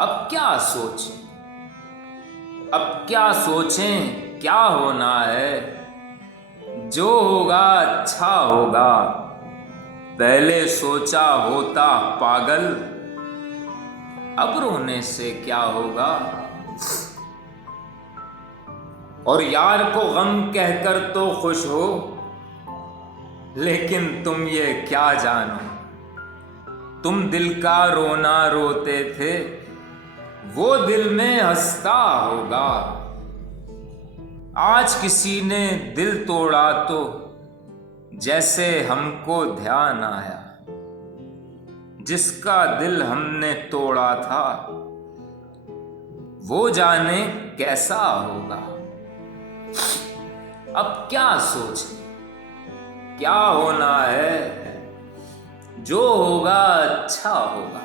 अब क्या सोचें, अब क्या सोचें, क्या होना है। जो होगा अच्छा होगा, पहले सोचा होता पागल, अब रोने से क्या होगा। और यार को गम कहकर तो खुश हो, लेकिन तुम ये क्या जानो, तुम दिल का रोना रोते थे, वो दिल में हंसता होगा। आज किसी ने दिल तोड़ा तो जैसे हमको ध्यान आया, जिसका दिल हमने तोड़ा था वो जाने कैसा होगा। अब क्या सोचें, क्या होना है। जो होगा अच्छा होगा।